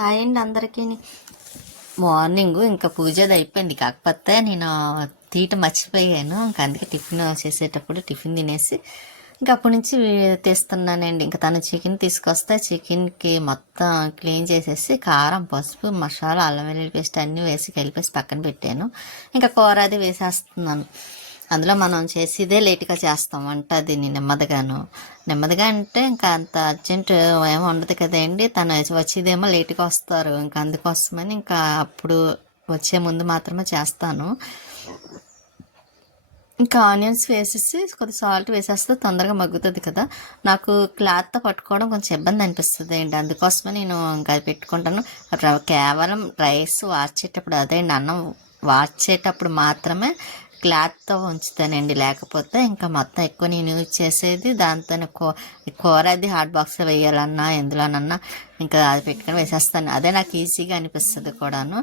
Hi అండి అందరికీ. Morning ఇంకా పూజది అయిపోయింది. కాకపోతే నేను తీట మర్చిపోయాను. ఇంకా అందుకే టిఫిన్ చేసేటప్పుడు టిఫిన్ తినేసి ఇంకా అప్పటి నుంచి తీస్తున్నానండి. ఇంకా తను చికెన్ తీసుకొస్తే చికెన్కి మొత్తం క్లీన్ చేసేసి కారం పసుపు మసాలా అల్లం వెల్లుల్లి పేస్ట్ అన్నీ వేసి కలిపేసి పక్కన పెట్టాను. ఇంకా కూర అది వేసేస్తున్నాను. అందులో మనం చేసేదే లేట్గా చేస్తాం. వంట దీన్ని నెమ్మదిగాను. నెమ్మదిగా అంటే ఇంకా అంత అర్జెంట్ ఏమో ఉండదు కదండి. తను వచ్చేదేమో లేట్గా వస్తారు. ఇంకా అందుకోసమని ఇంకా అప్పుడు వచ్చే ముందు మాత్రమే చేస్తాను. ఇంకా ఆనియన్స్ వేసేసి కొద్ది సాల్ట్ వేసేస్తే తొందరగా మగ్గుతుంది కదా. నాకు క్లాత్తో పట్టుకోవడం కొంచెం ఇబ్బంది అనిపిస్తుంది అండి అందుకోసమే నేను ఇంకా అది పెట్టుకుంటాను. కేవలం రైస్ వార్చేటప్పుడు అదే అండి అన్నం వార్చేటప్పుడు మాత్రమే క్లాత్తో ఉంచుతానండి. లేకపోతే ఇంకా మొత్తం ఎక్కువ నేను యూజ్ చేసేది దాంతో కూ కూర అది హాట్ బాక్స్ వేయాలన్నా ఎందులోనన్నా ఇంకా అది పెట్టుకొని వేసేస్తాను. అదే నాకు ఈజీగా అనిపిస్తుంది కూడాను.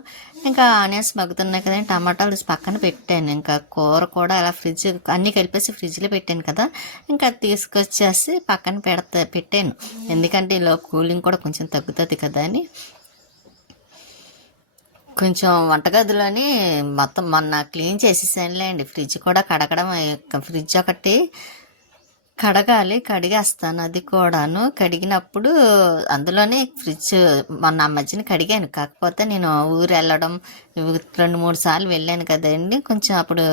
ఇంకా ఆనియన్స్ మగ్గుతున్నాయి కదండి టమాటాలు పక్కన పెట్టాను. ఇంకా కూర కూడా అలా ఫ్రిడ్జ్ అన్నీ కలిపేసి ఫ్రిడ్జ్లో పెట్టాను కదా ఇంకా అది తీసుకొచ్చేసి పక్కన పెడతా పెట్టాను. ఎందుకంటే ఇలా కూలింగ్ కూడా కొంచెం తగ్గుతుంది కదా అని. కొంచెం వంటగదిలోని మొత్తం మొన్న క్లీన్ చేసేసానులేండి ఫ్రిడ్జ్ కూడా కడగడం ఫ్రిడ్జ్ ఒకటి కడగాలి కడిగేస్తాను అది కూడాను. కడిగినప్పుడు అందులోనే ఫ్రిడ్జ్ మొన్న ఆ మధ్యన కడిగాను. కాకపోతే నేను ఊరు వెళ్ళడం రెండు మూడు సార్లు వెళ్ళాను కదండి. కొంచెం అప్పుడు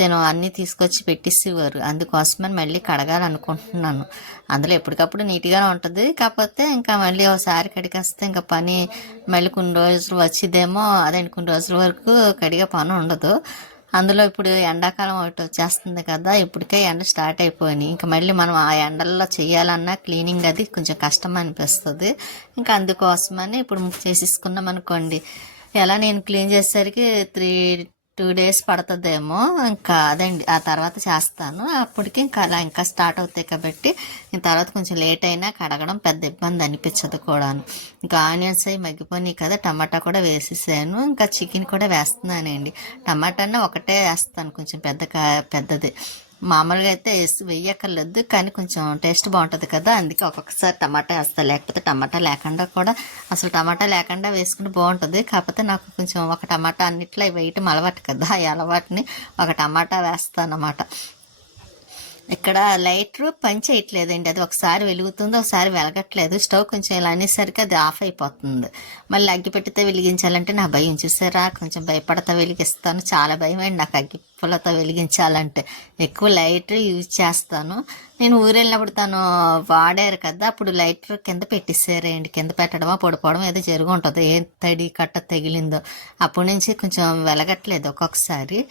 తను అన్నీ తీసుకొచ్చి పెట్టిసేవారు అందుకోసమని మళ్ళీ కడగాలనుకుంటున్నాను. అందులో ఎప్పటికప్పుడు నీట్గానే ఉంటుంది. కాకపోతే ఇంకా మళ్ళీ ఒకసారి కడిగేస్తే ఇంకా పని మళ్ళీ కొన్ని రోజులు వచ్చిదేమో అదండి కొన్ని రోజుల వరకు కడిగే పని ఉండదు. అందులో ఇప్పుడు ఎండాకాలం ఒకటి వచ్చేస్తుంది కదా ఇప్పటికే ఎండ స్టార్ట్ అయిపోయినాయి. ఇంకా మళ్ళీ మనం ఆ ఎండల్లో చేయాలన్నా క్లీనింగ్ అది కొంచెం కష్టం అనిపిస్తుంది. ఇంకా అందుకోసమని ఇప్పుడు చేసేసుకున్నాం అనుకోండి ఎలా నేను క్లీన్ చేసేసరికి త్రీ టూ డేస్ పడుతుందేమో. ఇంకా అదండి ఆ తర్వాత చేస్తాను. అప్పటికి ఇంకా అలా ఇంకా స్టార్ట్ అవుతాయి కాబట్టి తర్వాత కొంచెం లేట్ అయినా కడగడం పెద్ద ఇబ్బంది అనిపించదు కూడాను. ఇంకా ఆనియన్స్ అవి మగ్గిపోయినాయి కదా టమాటా కూడా వేసేసాను. ఇంకా చికెన్ కూడా వేస్తున్నానండి. టమాటానే ఒకటే వేస్తాను కొంచెం పెద్ద కా- పెద్దది. మామూలుగా అయితే వేసి వెయ్యక్కర్లేదు కానీ కొంచెం టేస్ట్ బాగుంటుంది కదా అందుకే ఒక్కొక్కసారి టమాటా వేస్తా. లేకపోతే టమాటా లేకుండా కూడా అసలు టమాటా లేకుండా వేసుకుంటే బాగుంటుంది. కాకపోతే నాకు కొంచెం ఒక టమాటా అన్నిట్లో వేయటం అలవాటు కదా ఈ అలవాటుని ఒక టమాటా వేస్తాను అన్నమాట ఇక్కడ లైటర్ పని చేయట్లేదండి అది ఒకసారి వెలుగుతుంది ఒకసారి వెలగట్లేదు. స్టవ్ కొంచెం ఇలా అనేసరికి అది ఆఫ్ అయిపోతుంది. మళ్ళీ అగ్గిపెట్టితో వెలిగించాలంటే నా భయం. చూసారా? కొంచెం భయపడతా వెలిగిస్తాను. చాలా భయం అండి నాకు అగ్గి పుల్లతో వెలిగించాలంటే. ఎక్కువ లైటర్ యూజ్ చేస్తాను. నేను ఊరు వెళ్ళినప్పుడు తను వాడారు కదా అప్పుడు లైటర్ కింద పెట్టేసారేయండి కింద పెట్టడమో పడిపోవడం ఏదో జరుగు ఉంటుంది ఏ తడి కట్ట తగిలిందో అప్పటి నుంచి కొంచెం వెలగట్లేదు ఒక్కొక్కసారి.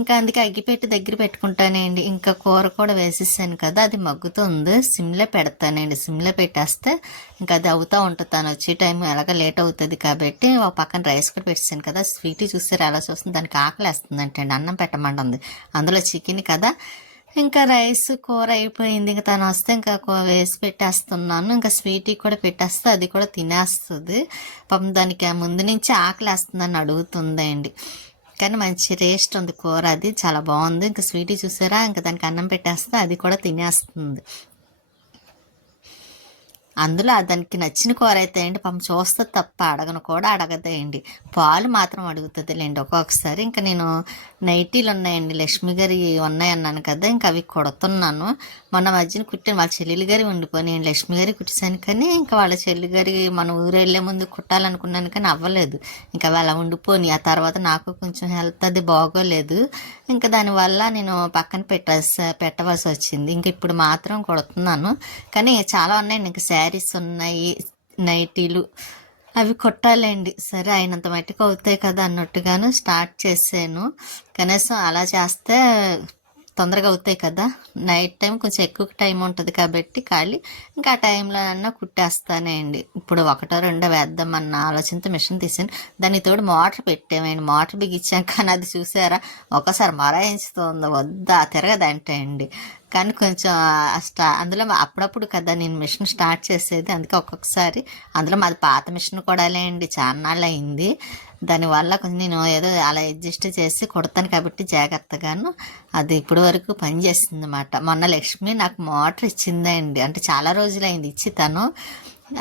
ఇంకా అందుకే అగ్గిపెట్టి దగ్గర పెట్టుకుంటానండి ఇంకా కూర కూడా వేసేసాను కదా అది మగ్గుతుంది. సిమ్లో పెడతానండి. సిమ్లో పెట్టేస్తే ఇంకా అది అవుతూ ఉంటుంది. తను వచ్చే టైం ఎలాగ లేట్ అవుతుంది కాబట్టి ఒక పక్కన రైస్ కూడా పెట్టేసాను కదా. స్వీట్ చూసారు ఎలా చూస్తుంది? దానికి ఆకలి వేస్తుంది అంటే అన్నం పెట్టమంటుంది. అందులో చికెన్ కదా. ఇంకా రైస్ కూర అయిపోయింది. ఇంకా తను వస్తే ఇంకా వేసి పెట్టేస్తున్నాను. ఇంకా స్వీట్ కూడా పెట్టేస్తే అది కూడా తినేస్తుంది. పాపం దానికి ఆ ముందు నుంచి ఆకలి వేస్తుందని అడుగుతుందండి. కానీ మంచి టేస్ట్ ఉంది కూర అది. చాలా బాగుంది. ఇంకా స్వీట్ చూసారా? ఇంకా దానికి అన్నం పెట్టేస్తే. అది కూడా తినేస్తుంది. అందులో దానికి నచ్చిన కూర అయితే ఏంటి? పాపం చూస్తే తప్ప అడగను కూడా అడగదేయండి పాలు మాత్రం అడుగుతుంది లేండి ఒక్కొక్కసారి ఇంకా నేను నైటీలు ఉన్నాయండి. లక్ష్మి గారి ఉన్నాయి అన్నాను కదా ఇంకా అవి కొడుతున్నాను. మొన్న మధ్యన కుట్టాను. వాళ్ళ చెల్లెలు గారి ఉండిపోయి నేను లక్ష్మి గారి కుట్టేశాను కానీ ఇంకా వాళ్ళ చెల్లి గారి మన ఊరు వెళ్ళే ముందు కుట్టాలనుకున్నాను కానీ అవ్వలేదు. ఇంకా అలా ఉండిపోని. ఆ తర్వాత నాకు కొంచెం హెల్త్ అది బాగోలేదు. ఇంకా దానివల్ల నేను పక్కన పెట్టాల్సి పెట్టవలసి వచ్చింది. ఇంకా ఇప్పుడు మాత్రం కొడుతున్నాను. కానీ చాలా ఉన్నాయండి. ఇంకా శారీస్ ఉన్నాయి నైటీలు. అవి కొట్టాలండి. సరే అయినంత మట్టుకు అవుతాయి కదా అన్నట్టుగాను స్టార్ట్ చేశాను. కనీసం అలా చేస్తే తొందరగా అవుతాయి కదా. నైట్ టైం కొంచెం ఎక్కువ టైం ఉంటుంది కాబట్టి ఖాళీ. ఇంకా ఆ టైంలో అన్నా కుట్టేస్తానే అండి. ఇప్పుడు ఒకటో రెండో వేద్దామన్న ఆలోచనతో మిషన్ తీసాను దానికి తోడు మోటార్ పెట్టామండి. మోటార్ బిగించాం. కానీ అది చూసారా? ఒకసారి మరాయించుతుంది. వద్దా తిరగదంటే అండి కానీ కొంచెం స్టా అందులో అప్పుడప్పుడు కదా నేను మిషన్ స్టార్ట్ చేసేది అందుకే ఒక్కొక్కసారి అందులో మాది పాత మిషన్ కూడా అండి చాన్నాళ్ళు అయింది దానివల్ల కొంచెం నేను ఏదో అలా అడ్జస్ట్ చేసి కుడతాను కాబట్టి జాగ్రత్తగాను అది ఇప్పటి వరకు పనిచేసింది అనమాట మొన్న లక్ష్మి నాకు మోటార్ ఇచ్చిందండి అంటే చాలా రోజులైంది ఇచ్చి తను.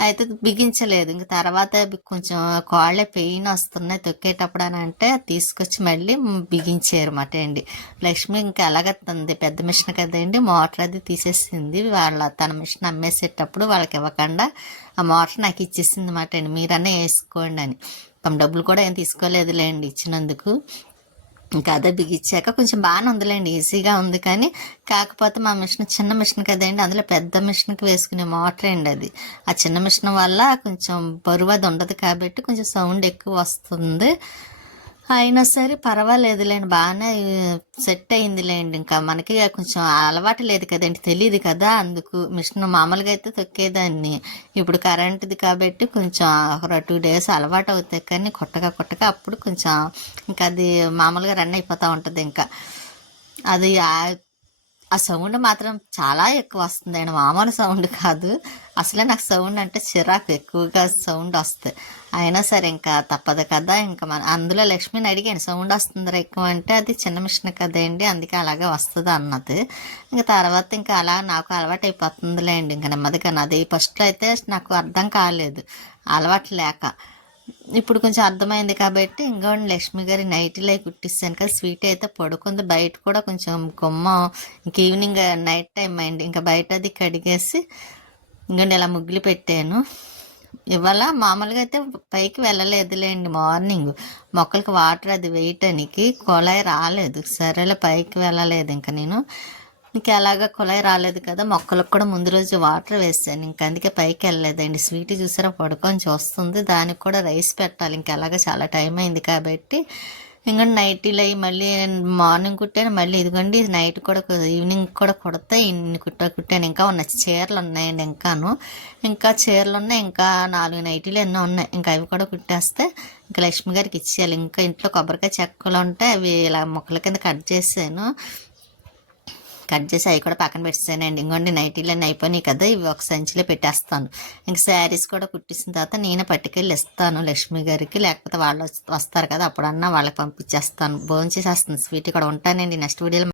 అయితే బిగించలేదు. ఇంక తర్వాత కొంచెం కాళ్ళే పెయిన్ వస్తున్నాయి తొక్కేటప్పుడు అని అంటే తీసుకొచ్చి మళ్ళీ బిగించారు మాట అండి లక్ష్మి ఇంకా ఎలాగతుంది పెద్ద మిషన్ కదండి. మోటార్ అది తీసేసింది. వాళ్ళ తన మిషన్ అమ్మేసేటప్పుడు వాళ్ళకి ఇవ్వకుండా ఆ మోటార్ నాకు ఇచ్చేసింది మాట అండి మీరన్నా వేసుకోండి అని. డబ్బులు కూడా ఏం తీసుకోలేదులేండి ఇచ్చినందుకు. ఇంకా అదే బిగించాక కొంచెం బాగానే ఉందిలేండి ఈజీగా ఉంది. కానీ కాకపోతే మా మిషన్ చిన్న మిషన్ కదండి అందులో పెద్ద మిషన్కి వేసుకునే మోటర్ అండి అది. ఆ చిన్న మిషన్ వల్ల కొంచెం బరువు అది ఉండదు కాబట్టి కొంచెం సౌండ్ ఎక్కువ వస్తుంది. అయినా సరే పర్వాలేదులేండి బాగానే సెట్ అయిందిలేండి. ఇంకా మనకి కొంచెం అలవాటు లేదు కదండి తెలియదు కదా అందుకు మిషన్ మామూలుగా అయితే తొక్కేదాన్ని. ఇప్పుడు కరెంటుది కాబట్టి కొంచెం ఒక టూ డేస్ అలవాటు అవుతాయి కానీ కొట్టగా కొట్టగా అప్పుడు కొంచెం ఇంకా అది మామూలుగా రన్ అయిపోతూ ఉంటుంది ఇంకా. అది ఆ- సౌండ్ మాత్రం చాలా ఎక్కువ వస్తుంది. ఆయన మామూలు సౌండ్ కాదు. అసలే నాకు సౌండ్ అంటే చిరాకు ఎక్కువగా సౌండ్ వస్తుంది. అయినా సరే ఇంకా తప్పదు కదా. ఇంకా మన అందులో లక్ష్మిని అడిగాను సౌండ్ వస్తుందిరా ఎక్కువ అంటే అది చిన్న మిషన్ కదండి అందుకే అలాగే వస్తుంది అన్నది. ఇంకా తర్వాత ఇంకా అలా నాకు అలవాటు అయిపోతుందిలేండి. ఇంకా నెమ్మదిగా నాది ఫస్ట్లో అయితే నాకు అర్థం కాలేదు. అలవాటు లేక. ఇప్పుడు కొంచెం అర్థమైంది కాబట్టి ఇంకోండి లక్ష్మి గారి నైట్లో కుట్టిస్తాను కదా. స్వీట్ అయితే పడుకుంది. బయట కూడా కొంచెం గుమ్మ ఇంక ఈవినింగ్ నైట్ టైం అయింది. ఇంకా బయట అది కడిగేసి ఇంకోండి ఇలా ముగ్గులు పెట్టాను. ఇవాళ మామూలుగా అయితే పైకి వెళ్ళలేదులేండి మార్నింగ్ మొక్కలకి వాటర్ అది వేయటానికి కుళాయి రాలేదు. సరేలే పైకి వెళ్ళలేదు ఇంకా నేను. ఇంకా అలాగా కుళాయి రాలేదు కదా మొక్కలకు కూడా ముందు రోజు వాటర్ వేసాను. ఇంకా అందుకే పైకి వెళ్ళలేదండి. స్వీట్ చూసారా పడుకొని చూస్తుంది. దానికి కూడా రైస్ పెట్టాలి. ఇంకా అలాగా చాలా టైం అయింది కాబట్టి. ఇంకా నైటీలు అయ్యి మళ్ళీ మార్నింగ్ కుట్టాను. మళ్ళీ ఇదిగోండి నైట్ కూడా ఈవినింగ్ కూడా కుడితే. ఇన్ని కుట్ట కుట్టాను. ఇంకా ఉన్నాయి చీరలు ఉన్నాయండి ఇంకాను. ఇంకా చీరలు ఉన్నాయి. ఇంకా నాలుగు నైటీలు ఎన్నో ఉన్నాయి. ఇంకా అవి కూడా కుట్టేస్తే ఇంకా లక్ష్మి గారికి ఇచ్చేయాలి. ఇంకా ఇంట్లో కొబ్బరికాయ చెక్కలు ఉంటే అవి ఇలా మొక్కల కింద కట్ చేసాను కట్ చేసి అవి కూడా పక్కన పెట్టేసానండి. ఇంకోండి నైటీలన్నీ అయిపోయినాయి కదా ఇవి ఒక సంచిలో పెట్టేస్తాను. ఇంక శారీస్ కూడా కుట్టించిన తర్వాత నేను పట్టుకెళ్ళి ఇస్తాను లక్ష్మి గారికి. లేకపోతే వాళ్ళు వస్తారు కదా అప్పుడన్నా వాళ్ళకి పంపించేస్తాను. భోజనం చేసేస్తాను. స్వీట్ కూడా ఉంటానండి. నెక్స్ట్ వీడియోలో